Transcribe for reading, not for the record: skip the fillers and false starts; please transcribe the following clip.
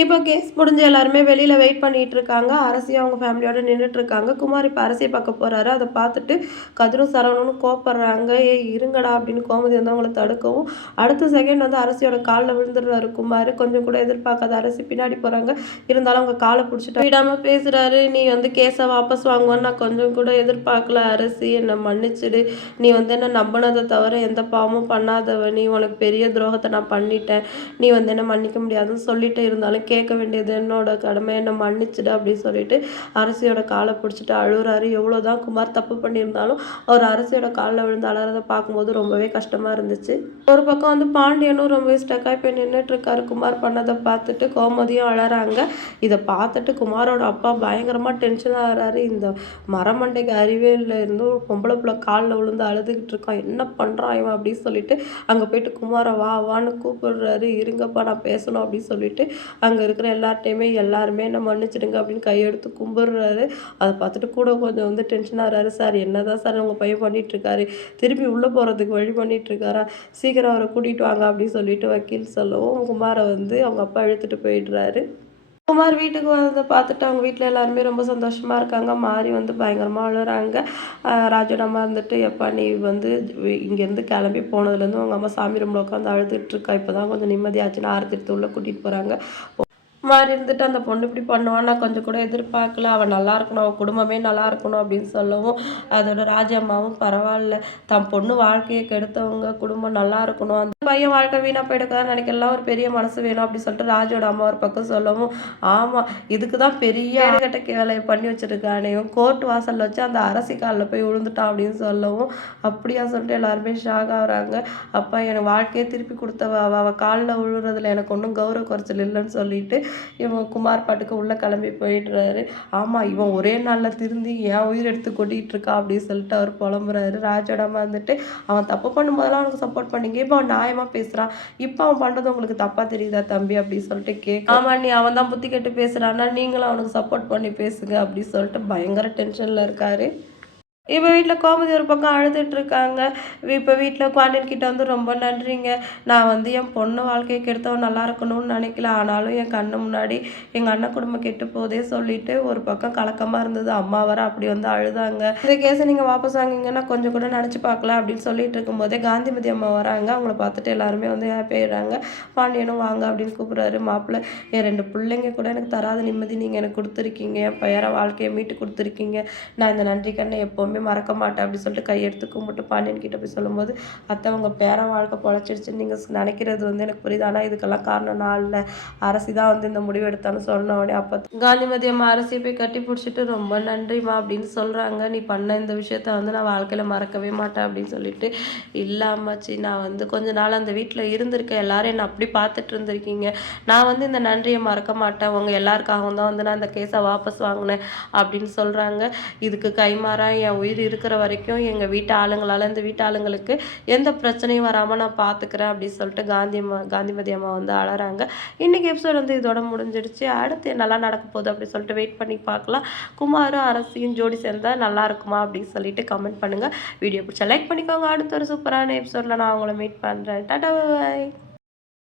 இப்போ கேஸ் முடிஞ்சு எல்லாருமே வெளியில வெயிட் பண்ணிட்டு இருக்காங்க. அரசியும் அவங்க ஃபேமிலியோட நின்னுட்டு இருக்காங்க. குமார் இப்ப அரசிய பார்க்க போறாரு. அத பார்த்துட்டு கதிரும், சரவணனும் கோவப்படுறாங்க. "ஏய் இருங்கடா" அப்படின்னு கோமதி வந்து அவங்கள தடுக்கவும், அடுத்த செகண்ட் வந்து அரசியோட கால்ல விழுந்துடுறாரு குமாரு. கொஞ்சம் கூட எதிர்பார்க்காத அரசி பின்னாடி போறாங்க. இருந்தாலும் அவங்க கால புடிச்சுட்டு விடாம பேசுறாரு. "நீ வந்து கேஸ வாபஸ் வாங்குவேன்னு நான் கொஞ்சம் கூட எதிர்பார்க்கல அரசி. என்ன மன்னிச்சுடு. நீ வந்து என்ன நம்புனத தவிர எந்த பாவமும் பண்ணாதவ நீ. உனக்கு பெரிய துரோகத்த நான் பண்ணிட்டேன். நீ வந்து என்ன மன்னிக்க முடியாதுன்னு சொல்லிட்டு இருந்தாலும் கேட்க வேண்டியது என்னோட கடமை. என்ன மன்னிச்சுடு" அப்படின்னு சொல்லிட்டு அரசியோட காலை பிடிச்சிட்டு அழுகுறாரு. எவ்வளோதான் குமார் தப்பு பண்ணியிருந்தாலும் அவர் அரசியோட காலில் விழுந்து அழறதை பார்க்கும்போது ரொம்பவே கஷ்டமா இருந்துச்சு. ஒரு பக்கம் வந்து பாண்டியனும் ரொம்பவே ஸ்டக்காய் போய் நின்றுட்டு இருக்காரு. குமார் பண்ணதை பார்த்துட்டு கோமதியும் அழறாங்க. இதை பார்த்துட்டு குமாரோட அப்பா பயங்கரமா டென்ஷன் ஆகிறாரு. இந்த மரமண்டைக்கு அறிவே இல்லை, இருந்தும் ஒரு பொம்பளை பிள்ளை காலில் விழுந்து அழுதுகிட்டு இருக்கான், என்ன பண்றான் இவன் அப்படின்னு சொல்லிட்டு அங்க போயிட்டு குமாரை வா வான்னு கூப்பிடுறாரு. இருங்கப்பா நான் பேசணும் அப்படின்னு சொல்லிட்டு அங்க இருக்கிற எல்லாருமே என்ன மன்னிச்சிடுங்க அப்படின்னு கையெடுத்து கும்பிடுறாரு. அதை பார்த்துட்டு கூட கொஞ்சம் வந்து டென்ஷன் ஆகிறாரு. சார் என்னதான் சார் உங்க பையன் பண்ணிட்டு இருக்காரு, திருப்பி உள்ள போறதுக்கு வழி பண்ணிட்டு இருக்காரா, சீக்கிரம் அவரை கூட்டிட்டு வாங்க அப்படின்னு சொல்லிட்டு வக்கீல் சொல்லவும் குமாரை வந்து அவங்க அப்பா இழுத்துட்டு போயிடுறாரு. குமார் வீட்டுக்கு வந்ததை பார்த்துட்டு அவங்க வீட்டில் எல்லாருமே ரொம்ப சந்தோஷமா இருக்காங்க. மாறி வந்து பயங்கரமா அழுறாங்க. ராஜோட அம்மா இருந்துட்டு, எப்பா நீ வந்து இங்கேருந்து கிளம்பி போனதுலேருந்து உங்கள் அம்மா சாமி ரூமில் உட்காந்து அழுதுட்டு இருக்கா, இப்போதான் கொஞ்சம் நிம்மதியாச்சுன்னு ஆரத்தி எடுத்து உள்ள கூட்டிட்டு போறாங்க. மாறி இருந்துட்டு அந்த பொண்ணு இப்படி பண்ணுவான்னு நான் கொஞ்சம் கூட எதிர்பார்க்கல. அவள் நல்லா இருக்கணும், அவள் குடும்பமே நல்லா இருக்கணும் அப்படின்னு சொல்லவும், அதோட ராஜம்மாவும் பரவாயில்ல, தன் பொண்ணு வாழ்க்கையை கெடுத்தவங்க குடும்பம் நல்லா இருக்கணும், அந்த பையன் வாழ்க்கை வீணா போயிடுக்கான்னு நினைக்கலாம், ஒரு பெரிய மனசு வேணும் அப்படின்னு சொல்லிட்டு ராஜோட அம்மா ஒரு பக்கம் சொல்லவும், ஆமா இதுக்கு தான் பெரிய கட்ட வேலையை பண்ணி வச்சிருக்கானே, கோர்ட் வாசல்ல வச்சு அந்த அரசி காலில் போய் விழுந்துட்டான் அப்படின்னு சொல்லவும், அப்படியா சொல்லிட்டு எல்லாருமே ஷாக் ஆகுறாங்க. அப்பா எனக்கு வாழ்க்கையை திருப்பி கொடுத்தவ அவள் காலில் விழுறதுல எனக்கு ஒன்றும் கௌரவ குறைச்சல் இல்லைன்னு சொல்லிட்டு இவன் குமார் பாட்டுக்கு உள்ள கிளம்பி போயிடுறாரு. ஆமா இவன் ஒரே நாள்ல திருந்தி ஏன் உயிர் எடுத்து கொட்டிட்டு இருக்கா அப்படின்னு சொல்லிட்டு அவர் புலம்புறாரு. ராஜோடமா வந்துட்டு, அவன் தப்பு பண்ணும்போதெல்லாம் அவனுக்கு சப்போர்ட் பண்ணீங்க, இப்போ அவன் நியாயமா பேசுறான், இப்போ அவன் பண்றது உங்களுக்கு தப்பா தெரியுதா தம்பி அப்படின்னு சொல்லிட்டு கேட்க, ஆமா நீ அவன் தான் புத்தி கெட்டு பேசுறான்னா நீங்களும் அவனுக்கு சப்போர்ட் பண்ணி பேசுங்க அப்படின்னு சொல்லிட்டு பயங்கர டென்ஷன்ல இருக்காரு. இப்போ வீட்டில் கோமதி ஒரு பக்கம் அழுதுட்டு இருக்காங்க. இப்போ வீட்டில் பாண்டியன் கிட்ட வந்து ரொம்ப நன்றிங்க, நான் வந்து என் பொண்ணு வாழ்க்கையை கெடுத்தவன் நல்லா இருக்கணும்னு நினைக்கல, ஆனாலும் என் கண்ணு முன்னாடி எங்கள் அண்ணன் குடும்பம் கெட்டு போதே சொல்லிட்டு ஒரு பக்கம் கலக்கமாக இருந்தது. அம்மா வர அப்படி வந்து அழுதாங்க. இந்த கேஸை நீங்கள் வாபஸ் வாங்கிங்கன்னா கொஞ்சம் கூட நினச்சி பார்க்கலாம் அப்படின்னு சொல்லிட்டு இருக்கும்போதே காந்திமதி அம்மா வராங்க. அவங்கள பார்த்துட்டு எல்லாருமே வந்து ஹாப்பி ஆயிடுறாங்க. பாண்டியனும் வாங்க அப்படின்னு கூப்பிட்றாரு. மாப்பிள்ளை என் 2 பிள்ளைங்க கூட எனக்கு தராத நிம்மதி நீங்கள் எனக்கு கொடுத்துருக்கீங்க, என் பெயரை வாழ்க்கையை மீட்டு கொடுத்துருக்கீங்க, நான் இந்த நன்றி கண்ணை எப்போவுமே மறக்க மாட்டேன் அப்படின்னு சொல்லிட்டு கையெடுத்து கும்பிட்டு பாண்டியன் கிட்ட போய் சொல்லும்போது, அத்தை உங்க பேரன் வாழ்க்கை பொழைச்சிருச்சுன்னு நீங்க நினைக்கிறது வந்து எனக்கு புரியுது, ஆனா இதுக்கெல்லாம் காரணம் நான் இல்லை, அரசி தான் வந்து இந்த முடிவு எடுத்தான்னு சொன்ன உடனே அப்போ காந்திமதி அம்மா அரசியை போய் கட்டி பிடிச்சிட்டு ரொம்ப நன்றிம்மா அப்படின்னு சொல்றாங்க. நீ பண்ண இந்த விஷயத்த வந்து நான் வாழ்க்கையில மறக்கவே மாட்டேன் அப்படின்னு சொல்லிட்டு, இல்ல அம்மாச்சி நான் வந்து கொஞ்ச நாள் அந்த வீட்டில் இருந்திருக்கேன், எல்லாரும் என்னை அப்படி பார்த்துட்டு இருந்திருக்கீங்க, நான் வந்து இந்த நன்றியை மறக்க மாட்டேன், உங்க எல்லாருக்காகவும் தான் வந்து நான் இந்த கேஸை வாபஸ் வாங்கினேன் அப்படின்னு சொல்றாங்க. இதுக்கு கைமாறா என் உயிர் இருக்கிற வரைக்கும் எங்கள் வீட்டு ஆளுங்களால் இந்த வீட்டு ஆளுங்களுக்கு எந்த பிரச்சனையும் வராமல் நான் பார்த்துக்கிறேன் அப்படின்னு சொல்லிட்டு காந்திமதி அம்மா வந்து அழறாங்க. இன்றைக்கி எபிசோட் வந்து இதோட முடிஞ்சிடுச்சு. அடுத்து என்னெல்லாம் நடக்க போகுது அப்படின்னு சொல்லிட்டு வெயிட் பண்ணி பார்க்கலாம். குமாரும் அரசியும் ஜோடி சேர்ந்தால் நல்லா இருக்குமா அப்படின்னு சொல்லிட்டு கமெண்ட் பண்ணுங்கள். வீடியோ பிடிச்சா லைக் பண்ணிக்கோங்க. அடுத்த ஒரு சூப்பரான எபிசோடில் நான் அவங்கள மீட் பண்ணுறேன். டாடா பாய்.